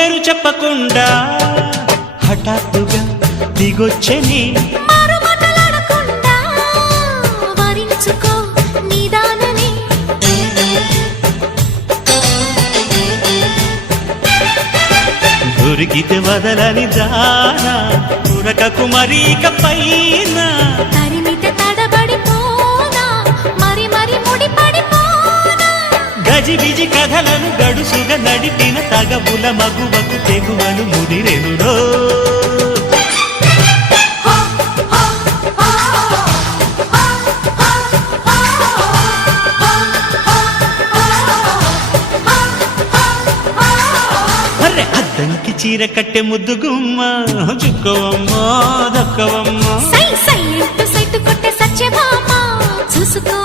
పేరు చెప్పకుండా హఠాత్తుగా దిగొచ్చని దొరికితే వదలని దానా ఉరకకు మరీక పైన తరిమితే తడబడిపోనా మరి మరి ముడిపడిపోనా గజిబిజి కథలను గడుసుగా నడిపిన తగబుల మగువకు తెగువలు ముదిరెనురో అద్దంకి చీర కట్టె ముద్దు గుమ్మ చుక్కవమ్మా దక్కవమ్మా సై సై కొట్టే సత్యభామ చూసుకో